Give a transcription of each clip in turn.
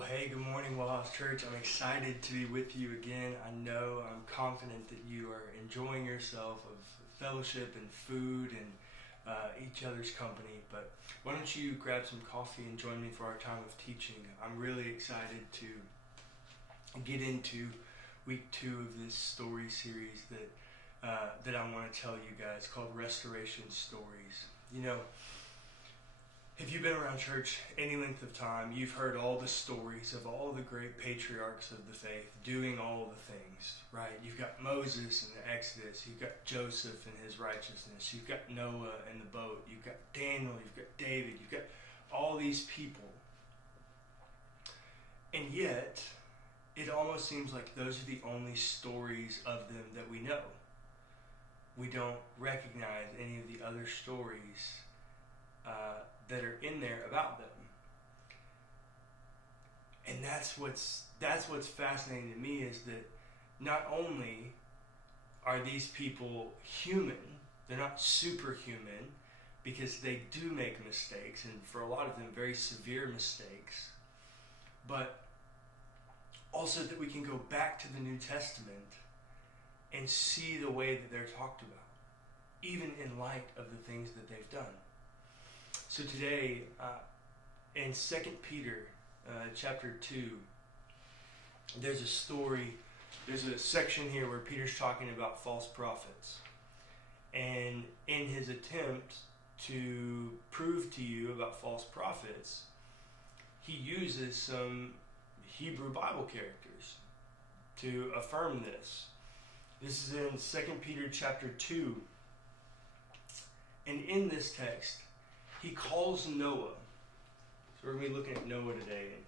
Well, hey, good morning, WellHouse Church. I'm excited to be with you again. I'm confident that you are enjoying yourself of fellowship and food and each other's company. But why don't you grab some coffee and join me for our time of teaching? I'm really excited to get into week 2 of this story series that I want to tell you guys, called Restoration Stories. You know, if you've been around church any length of time, you've heard all the stories of all the great patriarchs of the faith doing all the things, right? You've got Moses in the Exodus, you've got Joseph and his righteousness, you've got Noah and the boat, you've got Daniel, you've got David, you've got all these people. And yet, it almost seems like those are the only stories of them that we know. We don't recognize any of the other stories that are in there about them. And that's what's fascinating to me, is that not only are these people human, they're not superhuman, because they do make mistakes, and for a lot of them very severe mistakes, but also that we can go back to the New Testament and see the way that they're talked about, even in light of the things that they've done. So today, in 2 Peter chapter 2, there's a story, there's a section here where Peter's talking about false prophets. And in his attempt to prove to you about false prophets, he uses some Hebrew Bible characters to affirm this. This is in 2 Peter chapter 2. And in this text, he calls Noah. So we're going to be looking at Noah today. And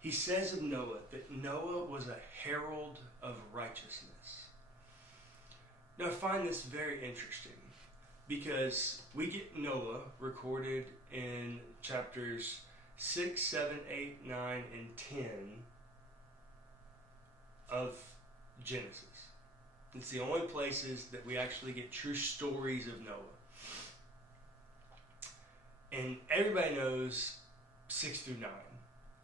he says of Noah that Noah was a herald of righteousness. Now I find this very interesting, because we get Noah recorded in chapters 6, 7, 8, 9, and 10 of Genesis. It's the only places that we actually get true stories of Noah. And everybody knows 6 through 9.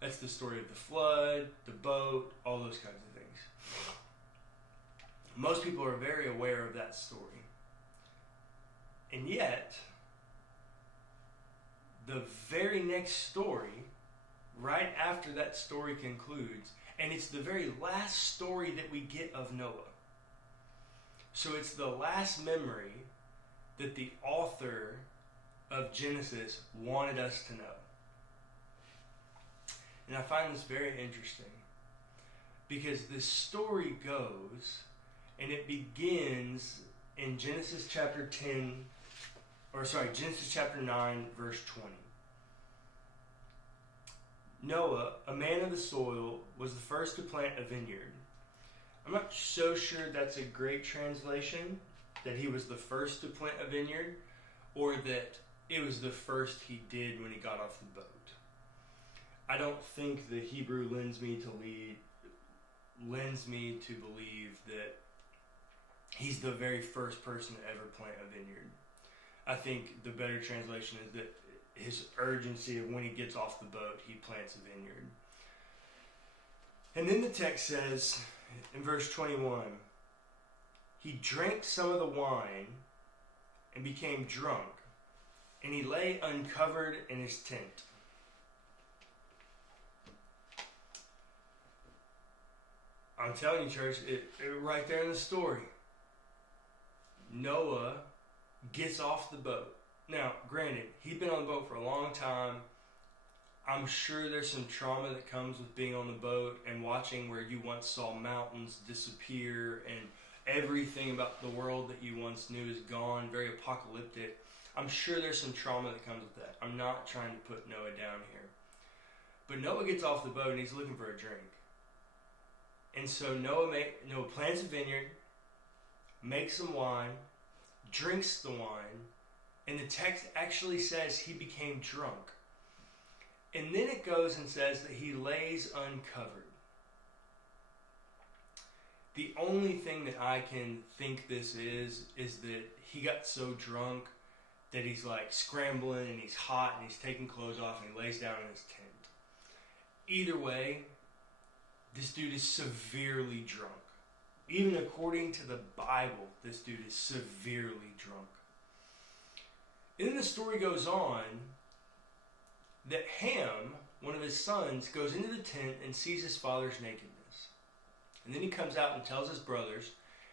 That's the story of the flood, the boat, all those kinds of things. Most people are very aware of that story. And yet, the very next story, right after that story concludes, and it's the very last story that we get of Noah. So it's the last memory that the author of Genesis wanted us to know. And I find this very interesting, because this story goes, and it begins in Genesis chapter 9, verse 20. Noah, a man of the soil, was the first to plant a vineyard. I'm not so sure that's a great translation, that he was the first to plant a vineyard, or that it was the first he did when he got off the boat. I don't think the Hebrew lends me to believe that he's the very first person to ever plant a vineyard. I think the better translation is that his urgency of when he gets off the boat, he plants a vineyard. And then the text says, in verse 21, he drank some of the wine and became drunk, and he lay uncovered in his tent. I'm telling you, church, it right there in the story. Noah gets off the boat. Now, granted, he'd been on the boat for a long time. I'm sure there's some trauma that comes with being on the boat and watching where you once saw mountains disappear and everything about the world that you once knew is gone, very apocalyptic. I'm sure there's some trauma that comes with that. I'm not trying to put Noah down here. But Noah gets off the boat and he's looking for a drink. And so Noah plants a vineyard, makes some wine, drinks the wine, and the text actually says he became drunk. And then it goes and says that he lays uncovered. The only thing that I can think this is that he got so drunk that he's like scrambling and he's hot and he's taking clothes off and he lays down in his tent. Either way, this dude is severely drunk. Even according to the Bible, this dude is severely drunk. And then the story goes on that Ham, one of his sons, goes into the tent and sees his father's nakedness. And then he comes out and tells his brothers,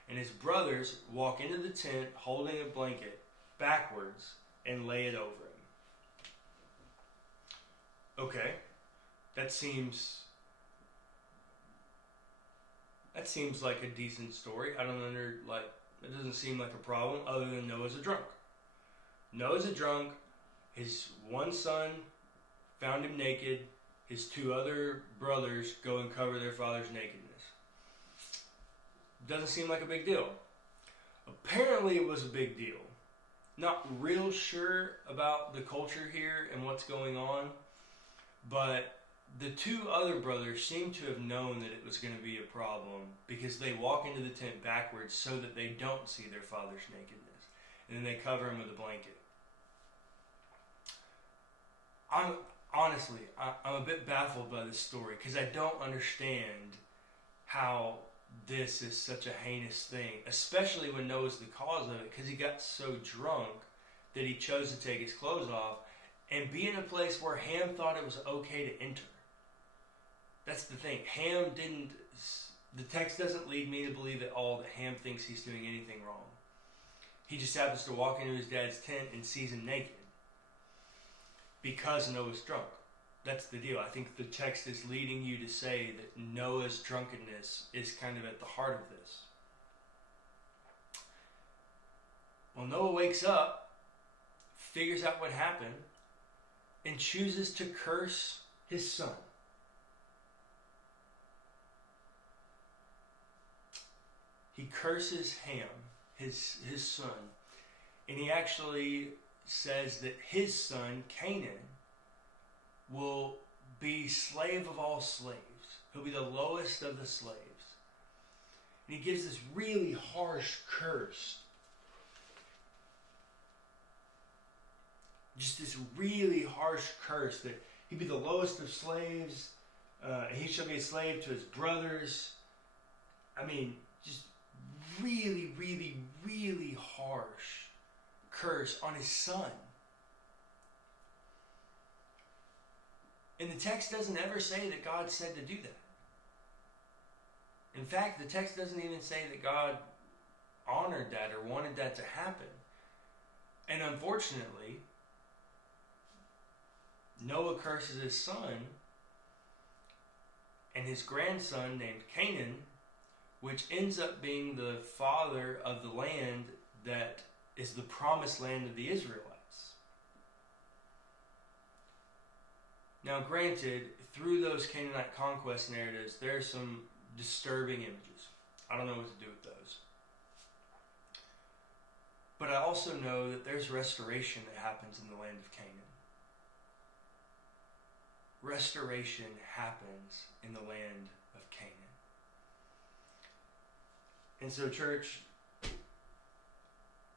and his brothers walk into the tent holding a blanket backwards and lay it over him. Okay, that seems like a decent story. It doesn't seem like a problem other than Noah's a drunk. Noah's a drunk. His one son found him naked. His two other brothers go and cover their father's nakedness. Doesn't seem like a big deal. Apparently it was a big deal. Not real sure about the culture here and what's going on, but the two other brothers seem to have known that it was going to be a problem because they walk into the tent backwards so that they don't see their father's nakedness. And then they cover him with a blanket. I'm a bit baffled by this story because I don't understand how this is such a heinous thing, especially when Noah's the cause of it, because he got so drunk that he chose to take his clothes off and be in a place where Ham thought it was okay to enter. That's the thing. The text doesn't lead me to believe at all that Ham thinks he's doing anything wrong. He just happens to walk into his dad's tent and sees him naked because Noah's drunk. That's the deal. I think the text is leading you to say that Noah's drunkenness is kind of at the heart of this. Well, Noah wakes up, figures out what happened, and chooses to curse his son. He curses Ham, his son, and he actually says that his son, Canaan, will be slave of all slaves. He'll be the lowest of the slaves. And he gives this really harsh curse. Just this really harsh curse that he'd be the lowest of slaves. He shall be a slave to his brothers. I mean, just really, really, really harsh curse on his son. And the text doesn't ever say that God said to do that. In fact, the text doesn't even say that God honored that or wanted that to happen. And unfortunately, Noah curses his son and his grandson named Canaan, which ends up being the father of the land that is the promised land of the Israelites. Now, granted, through those Canaanite conquest narratives, there are some disturbing images. I don't know what to do with those. But I also know that there's restoration that happens in the land of Canaan. Restoration happens in the land of Canaan. And so, church,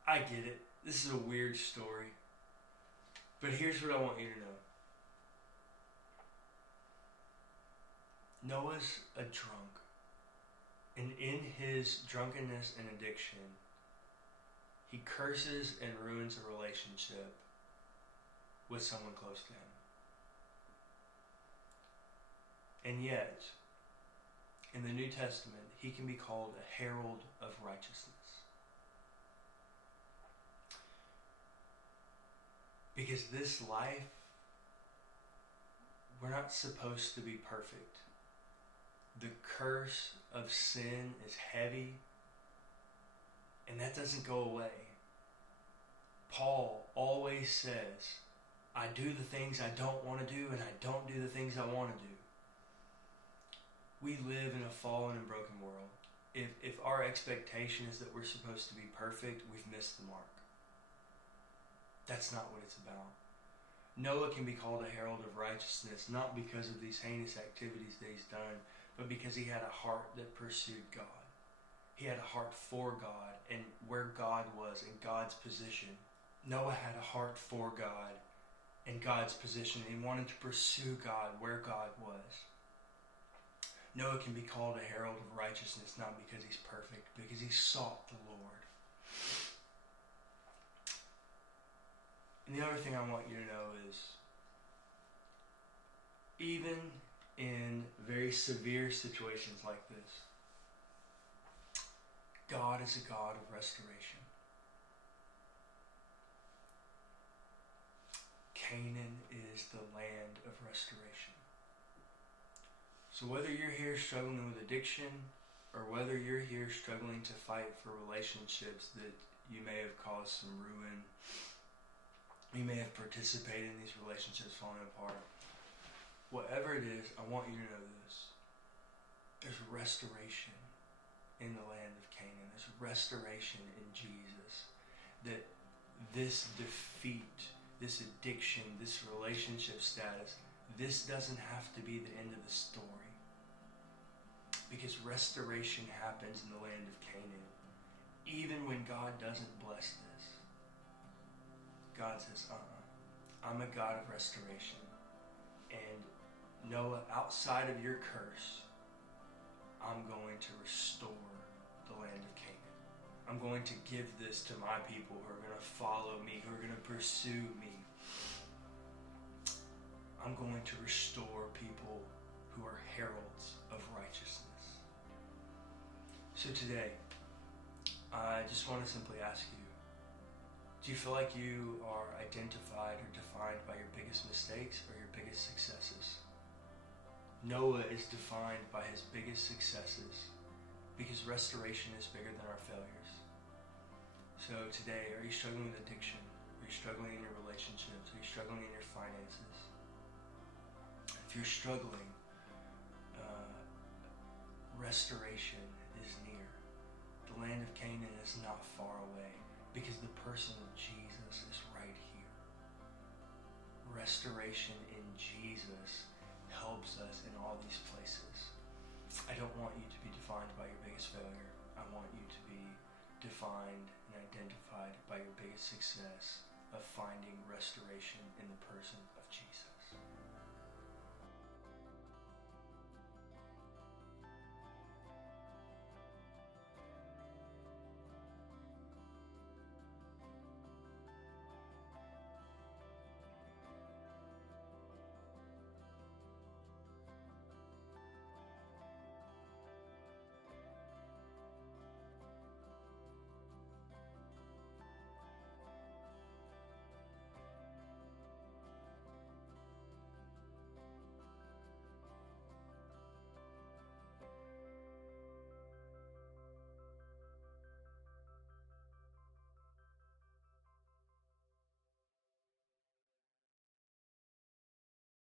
I get it. This is a weird story. But here's what I want you to know. Noah's a drunk. And in his drunkenness and addiction, he curses and ruins a relationship with someone close to him. And yet, in the New Testament, he can be called a herald of righteousness. Because this life, we're not supposed to be perfect. The curse of sin is heavy, and that doesn't go away. Paul always says, I do the things I don't want to do, and I don't do the things I want to do. We live in a fallen and broken world. If our expectation is that we're supposed to be perfect, we've missed the mark. That's not what it's about. Noah can be called a herald of righteousness, not because of these heinous activities that he's done, but because he had a heart that pursued God. He had a heart for God and where God was in God's position. Noah had a heart for God in God's position. He wanted to pursue God where God was. Noah can be called a herald of righteousness, not because he's perfect, because he sought the Lord. And the other thing I want you to know is, even in very severe situations like this, God is a God of restoration. Canaan is the land of restoration. So whether you're here struggling with addiction, or whether you're here struggling to fight for relationships that you may have caused some ruin, you may have participated in these relationships falling apart, whatever it is, I want you to know this. There's restoration in the land of Canaan. There's restoration in Jesus. That this defeat, this addiction, this relationship status, this doesn't have to be the end of the story. Because restoration happens in the land of Canaan. Even when God doesn't bless this. God says, I'm a God of restoration. And Noah, outside of your curse, I'm going to restore the land of Canaan. I'm going to give this to my people who are going to follow me, who are going to pursue me. I'm going to restore people who are heralds of righteousness. So today, I just want to simply ask you, do you feel like you are identified or defined by your biggest mistakes or your biggest successes? Noah is defined by his biggest successes because restoration is bigger than our failures. So today, are you struggling with addiction? Are you struggling in your relationships? Are you struggling in your finances? If you're struggling, restoration is near. The land of Canaan is not far away because the person of Jesus is right here. Restoration in Jesus helps us in all these places. I don't want you to be defined by your biggest failure. I want you to be defined and identified by your biggest success of finding restoration in the person of Jesus.